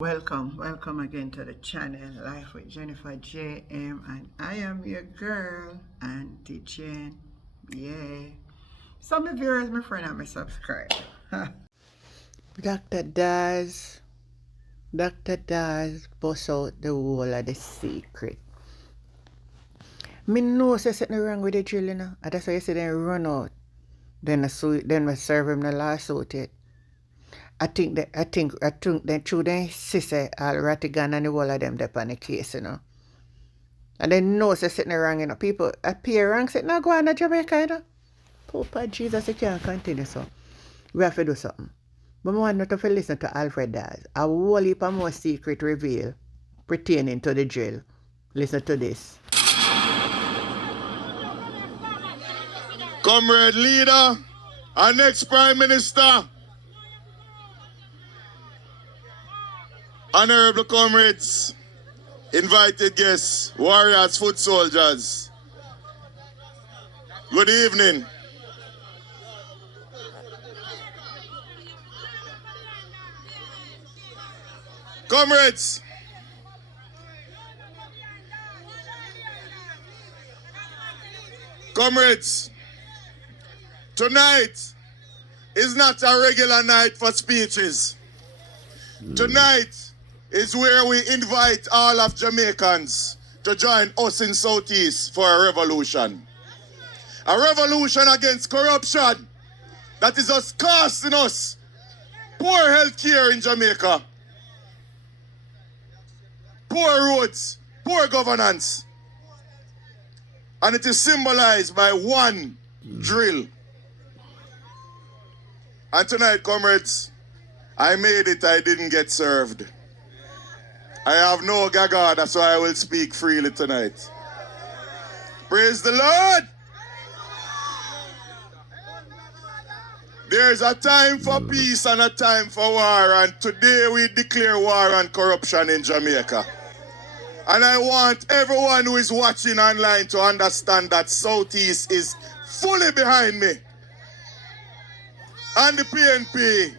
Welcome again to the channel, Life with Jennifer JM, and I am your girl, Auntie Jen. Yeah. Some of viewers, my friend, and my subscribe. Dr. Dawes, bust out the whole of the secret. Me know say something wrong with the drill, you know. And that's why you say they run out. Then we serve him the lawsuit yet. I think that through their sister, all Rattigan and the whole of them they on the case, you know. And they know say sitting wrong, you know. People appear wrong, say, no, go on to Jamaica, you know. Poor Jesus, you can't continue so. We have to do something. But I want not to listen to Alfred Dawes. A whole heap of more secret reveal pertaining to the drill. Listen to this. Comrade leader, our next Prime Minister, honorable comrades, invited guests, warriors, foot soldiers. Good evening. Comrades, tonight is not a regular night for speeches. Tonight is where we invite all of Jamaicans to join us in Southeast for a revolution. A revolution against corruption that is just costing us poor health care in Jamaica, poor roads, poor governance. And it is symbolized by one drill. And tonight, comrades, I made it, I didn't get served. I have no gaga, that's why I will speak freely tonight. Praise the Lord! There's a time for peace and a time for war, and today we declare war on corruption in Jamaica. And I want everyone who is watching online to understand that Southeast is fully behind me and the PNP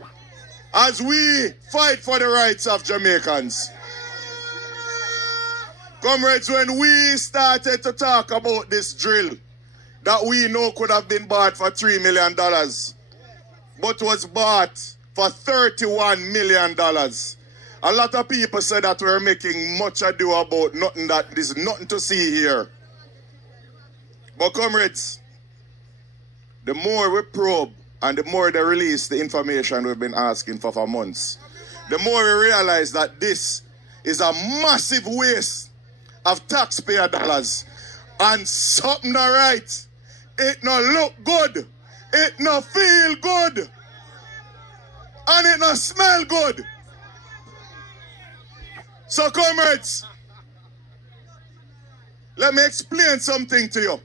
as we fight for the rights of Jamaicans. Comrades, when we started to talk about this drill that we know could have been bought for $3 million, but was bought for $31 million, a lot of people said that we're making much ado about nothing, that there's nothing to see here. But comrades, the more we probe and the more they release the information we've been asking for months, the more we realize that this is a massive waste of taxpayer dollars and something not right. It no look good, it no feel good, and it no smell good. So comrades, let me explain something to you.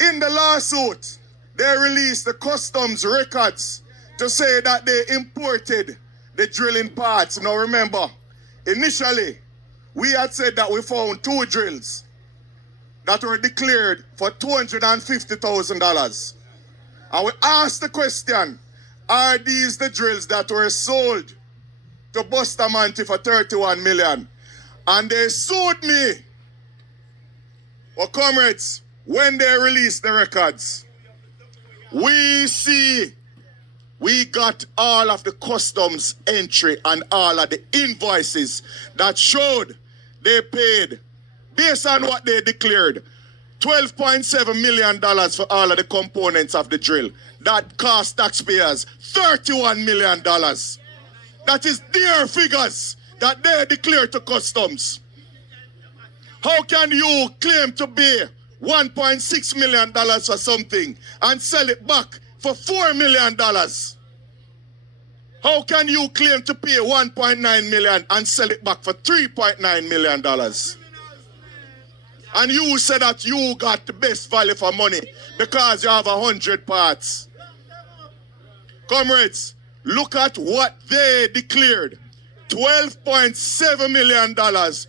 In the lawsuit, they released the customs records to say that they imported the drilling parts. Now remember, initially, we had said that we found 2 drills that were declared for $250,000. And we asked the question, are these the drills that were sold to Bustamante for $31 million? And they sued me. Well, comrades, when they released the records, we see we got all of the customs entry and all of the invoices that showed they paid, based on what they declared, $12.7 million for all of the components of the drill. That cost taxpayers $31 million. That is their figures that they declared to customs. How can you claim to pay $1.6 million for something and sell it back for $4 million? How can you claim to pay $1.9 million and sell it back for $3.9 million? And you say that you got the best value for money because you have 100 parts. Comrades, look at what they declared. $12.7 million versus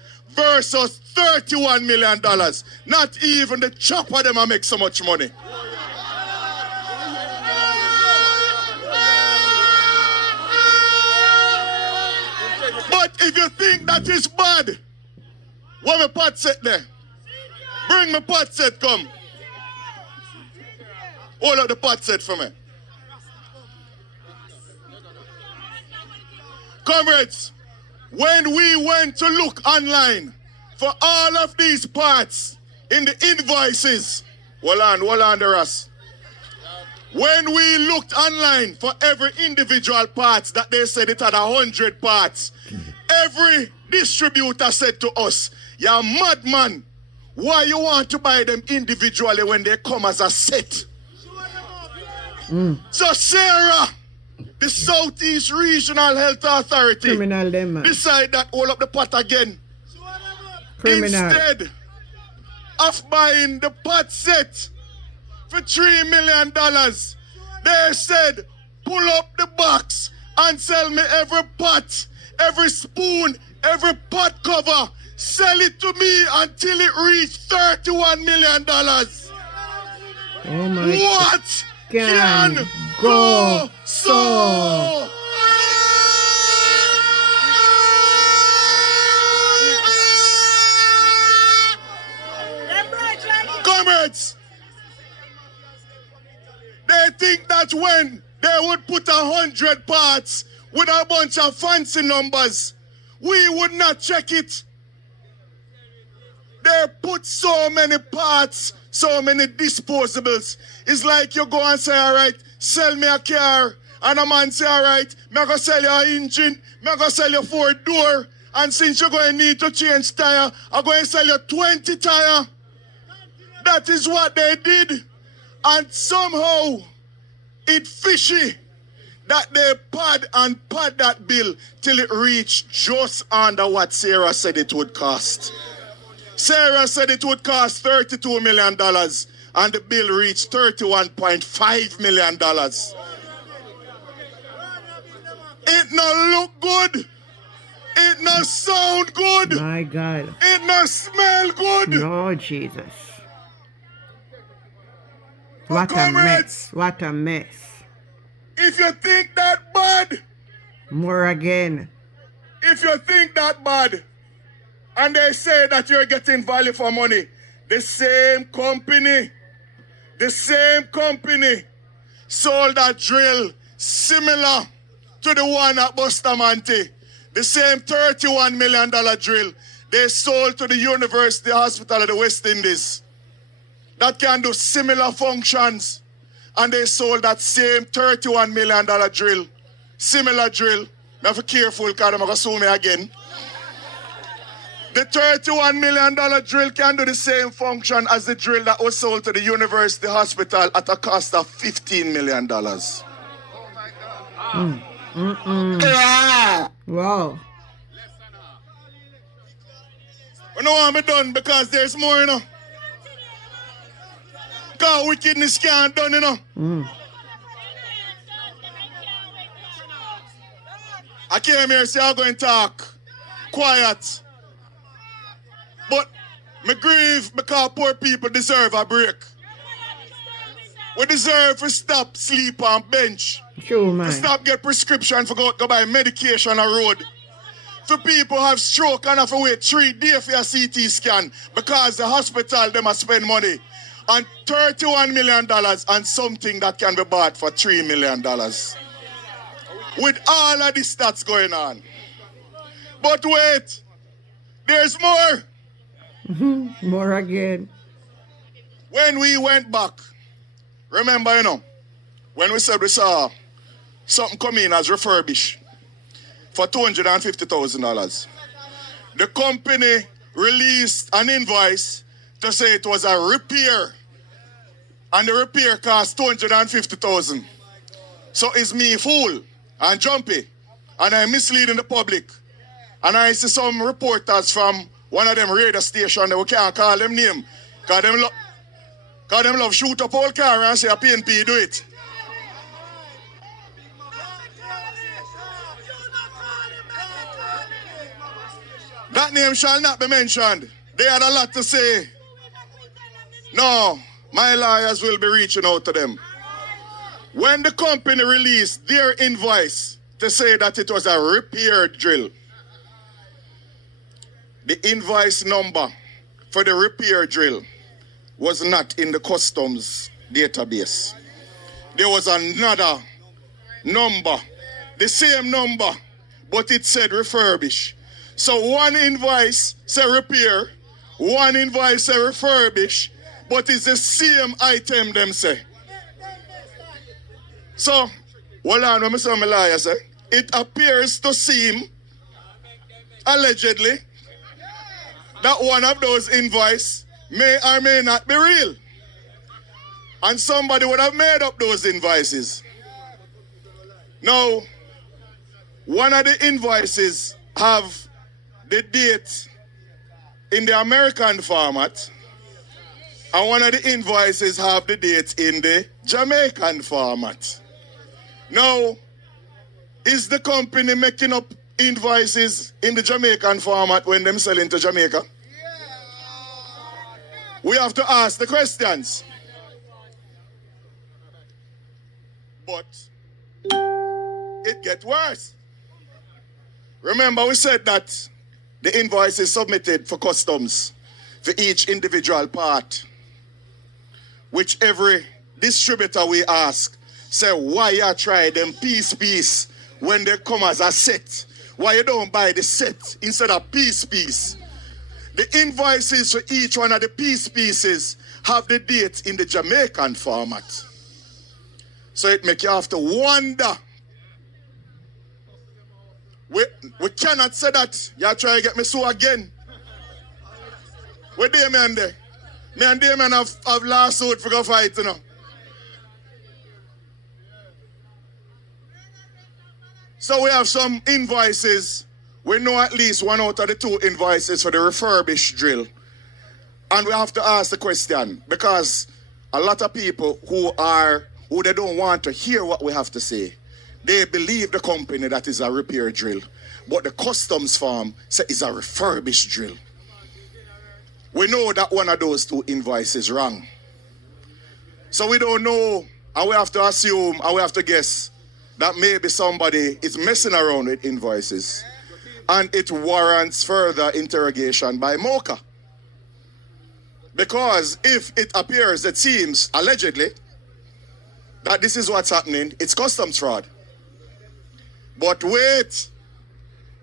$31 million. Not even the chop of them will make so much money. But if you think that is bad, what my pot set there? Bring my pot set, come. Hold up the pot set for me. Comrades, when we went to look online for all of these parts in the invoices, hold on, the rest. When we looked online for every individual parts that they said it had 100 parts, every distributor said to us, "You're madman. Why you want to buy them individually when they come as a set?" So Sarah, the Southeast Regional Health Authority, Criminal them, man. decide that hold up the pot again. Criminal. Instead of buying the pot set for $3 million, they said, pull up the box and sell me every pot, every spoon, every pot cover. Sell it to me until it reached $31 million. Oh my What can go go so? so? Comrades, they think that when they would put 100 parts with a bunch of fancy numbers, we would not check it. They put so many parts, so many disposables. It's like you go and say, all right, sell me a car. And a man say, all right, I'm going to sell you an engine. I'm going to sell you 4-door. And since you're going to need to change tire, I'm going to sell you 20 tire. That is what they did. And somehow, it's fishy that they pad that bill till it reached just under what Sarah said it would cost. Sarah said it would cost $32 million, and the bill reached $31.5 million. It no look good. It no sound good. My God. It no smell good. No, Jesus. What a Comrades, mess. What a mess. if you think that bad, More again. if you think that bad, and they say that you're getting value for money, the same company sold a drill similar to the one at Bustamante, the same $31 million drill they sold to the University Hospital of the West Indies that can do similar functions, and they sold that same $31 million drill, similar drill. I have to be careful because I'm going to sue me again. The $31 million drill can do the same function as the drill that was sold to the University Hospital at a cost of $15 million. Wow. I know I'm done because there's more, you know. Because wickedness can't done, you know. I came here, say I'm going to talk quiet. But me grieve because poor people deserve a break. We deserve to stop sleep on bench. True, To man. stop get prescription for go buy medication on road. For people have stroke and have to wait 3 days for a CT scan because the hospital them must spend money on $31 million on something that can be bought for $3 million. With all of this that's going on. But wait, there's more. More again. When we went back, remember, you know, when we said we saw something come in as refurbished for $250,000, the company released an invoice to say it was a repair, and the repair cost $250,000. So is me fool and jumpy, and I'm misleading the public. And I see some reporters from one of them radio stations that we can't call them name, because them love shoot up all car and say a PNP do it. That name shall not be mentioned. They had a lot to say. No, my lawyers will be reaching out to them. When the company released their invoice to say that it was a repair drill, the invoice number for the repair drill was not in the customs database. There was another number, the same number, but it said refurbish. So one invoice say repair, one invoice say refurbish, but it's the same item them say. So, hold on, when I say my lawyer say, it appears to seem, allegedly, that one of those invoices may or may not be real. And somebody would have made up those invoices. Now, one of the invoices have the date in the American format, and one of the invoices have the date in the Jamaican format. Now, is the company making up invoices in the Jamaican format when them selling to Jamaica? We have to ask the questions. But it gets worse. Remember, we said that the invoice is submitted for customs for each individual part, which every distributor we ask, say, why you try them piece when they come as a set? Why you don't buy the set instead of piece? The invoices for each one of the pieces have the date in the Jamaican format. So it make you have to wonder. We cannot say that. You try to get me so again. Where they man there? Me and Damien have lawsuit for go fight, you know. So we have some invoices. We know at least one out of the two invoices for the refurbished drill. And we have to ask the question, because a lot of people who they don't want to hear what we have to say, they believe the company that is a repair drill, but the customs firm say it's a refurbished drill. We know that one of those two invoices wrong. So we don't know, and we have to assume, and we have to guess that maybe somebody is messing around with invoices, and it warrants further interrogation by MOCA. Because if it appears, it seems, allegedly, that this is what's happening, it's customs fraud. But wait,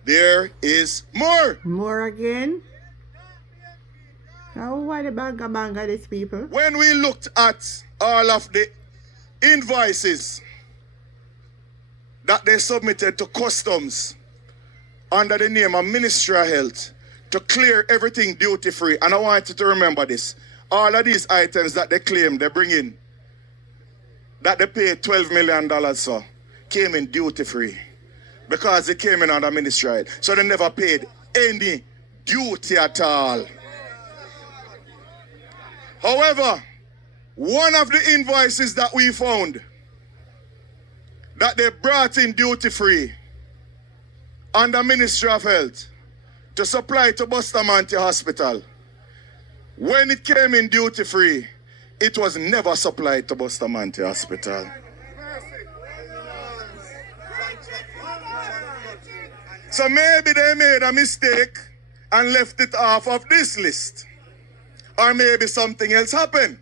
there is more. More again? Now why the banga these people? When we looked at all of the invoices that they submitted to customs under the name of Ministry of Health to clear everything duty-free, and I want you to remember this, all of these items that they claim they bring in, that they paid $12 million for, came in duty-free because they came in under Ministry of Health. So they never paid any duty at all. However, one of the invoices that we found that they brought in duty-free under Ministry of Health to supply to Bustamante Hospital, when it came in duty-free, it was never supplied to Bustamante Hospital. So maybe they made a mistake and left it off of this list. Or maybe something else happened.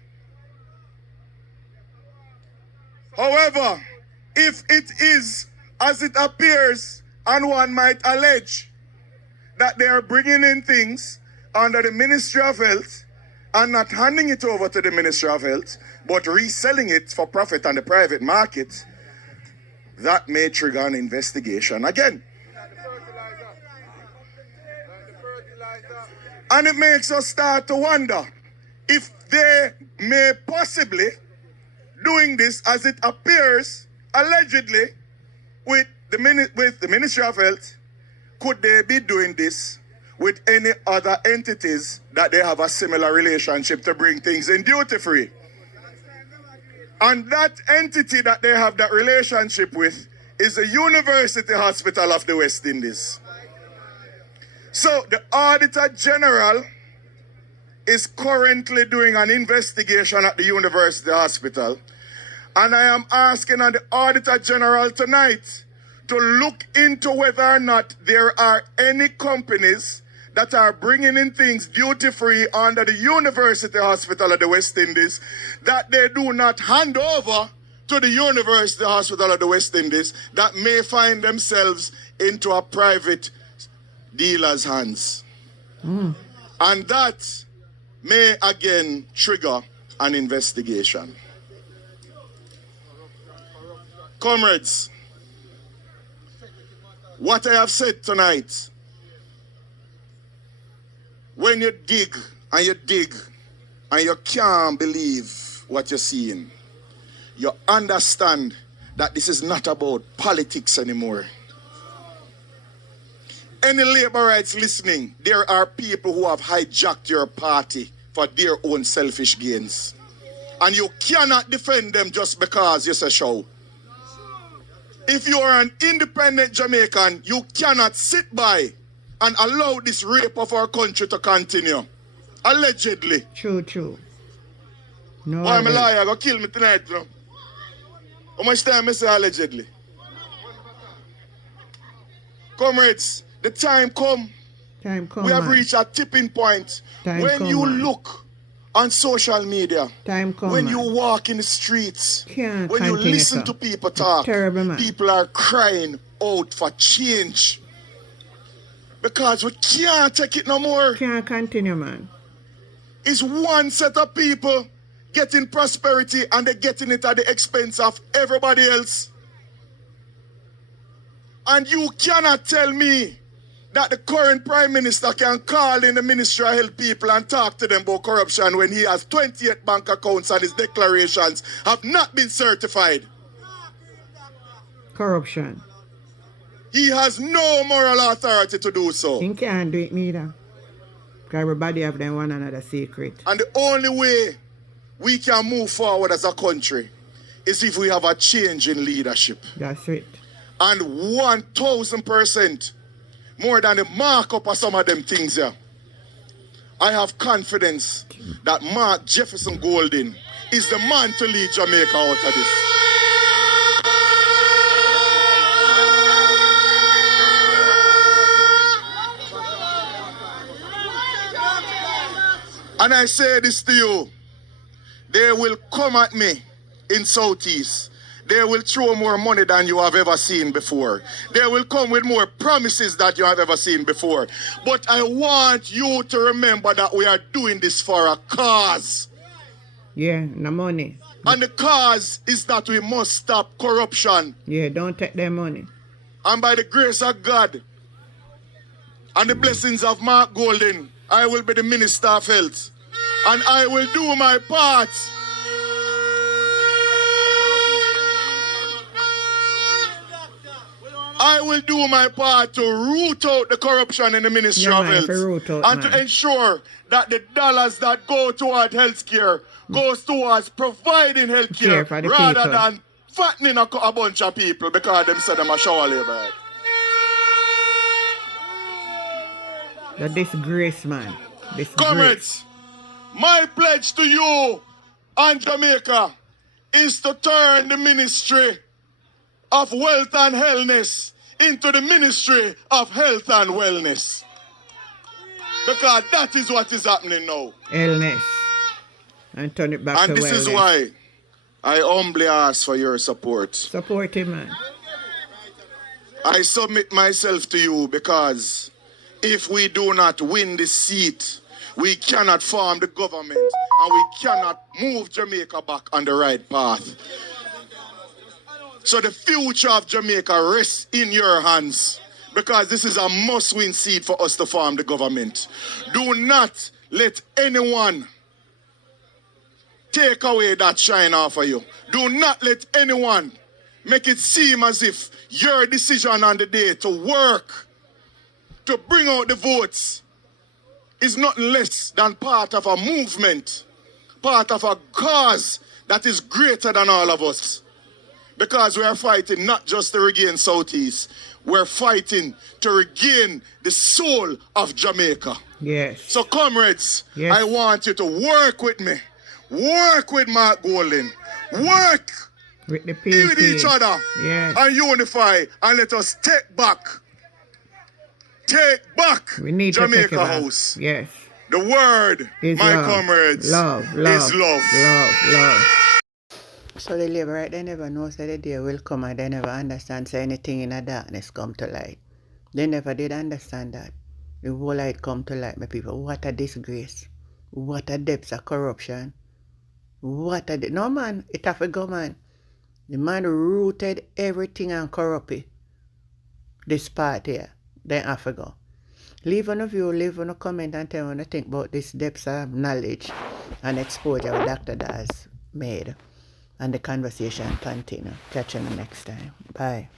However, if it is as it appears, and one might allege that they are bringing in things under the Ministry of Health and not handing it over to the Ministry of Health, but reselling it for profit on the private market, that may trigger an investigation again. And it makes us start to wonder if they may possibly doing this as it appears allegedly with the Ministry of Health. Could they be doing this with any other entities that they have a similar relationship to bring things in duty-free? And that entity that they have that relationship with is the University Hospital of the West Indies. So the Auditor General is currently doing an investigation at the University Hospital. And I am asking the Auditor General tonight to look into whether or not there are any companies that are bringing in things duty-free under the University Hospital of the West Indies that they do not hand over to the University Hospital of the West Indies that may find themselves into a private dealer's hands. And that may again trigger an investigation. Comrades, what I have said tonight, when you dig and you can't believe what you're seeing, you understand that this is not about politics anymore. Any labor rights listening, there are people who have hijacked your party for their own selfish gains. And you cannot defend them just because you say so. If you are an independent Jamaican, you cannot sit by and allow this rape of our country to continue. Allegedly. True. No. Why am I liar? Go kill me tonight, you know? How much time I say allegedly? Comrades, the time come. We have reached a tipping point. When you look on social media, when you walk in the streets, when you listen to people talk, people are crying out for change. Because we can't take it no more. Can't continue, man. It's one set of people getting prosperity and they're getting it at the expense of everybody else. And you cannot tell me that the current Prime Minister can call in the Ministry of Health people and talk to them about corruption when he has 28 bank accounts and his declarations have not been certified. Corruption. He has no moral authority to do so. He can't do it neither. Because everybody have them one another secret. And the only way we can move forward as a country is if we have a change in leadership. That's it. And 1,000% more than the markup of some of them things here. I have confidence that Mark Jefferson Golding is the man to lead Jamaica out of this. And I say this to you, they will come at me in Southeast. They will throw more money than you have ever seen before. They will come with more promises that you have ever seen before. But I want you to remember that we are doing this for a cause. Yeah, no money. And the cause is that we must stop corruption. Yeah, don't take their money. And by the grace of God and the blessings of Mark Golding, I will be the Minister of Health. And I will do my part. I will do my part to root out the corruption in the Ministry of Health. And to ensure that the dollars that go toward healthcare goes towards providing healthcare rather than fattening a bunch of people because them said them a shower labor. The disgrace, man. Disgrace. Comrades, my pledge to you and Jamaica is to turn the Ministry of Wealth and Wellness into the Ministry of Health and Wellness. Because that is what is happening now. Illness. And turn it back to wellness. And this is why I humbly ask for your support. Support him, man. I submit myself to you because if we do not win this seat, we cannot form the government and we cannot move Jamaica back on the right path. So the future of Jamaica rests in your hands because this is a must-win seat for us to form the government. Do not let anyone take away that shine off of you. Do not let anyone make it seem as if your decision on the day to work, to bring out the votes, is nothing less than part of a movement, part of a cause that is greater than all of us. Because we are fighting not just to regain Southeast, we're fighting to regain the soul of Jamaica. Yes. So comrades, yes. I want you to work with me. Work with Mark Golding. Work with the with each other. Yes. And unify and let us take back take back We need to take it Jamaica back. House. Yes. The word, Is my love. comrades, Love, is love, love. love. So the labor, right, they never know that the day will come and they never understand say anything in the darkness come to light. They never did understand that. The whole light come to light, my people. What a disgrace. What a depths of corruption. What a... No, man. It have to go, man. The man rooted everything and corrupt it. This part here. Then have to go. Leave on a view, leave on a comment and tell me what you think about this depths of knowledge and exposure what Dr. Dawes made. And the conversation continue. Catch you next time. Bye.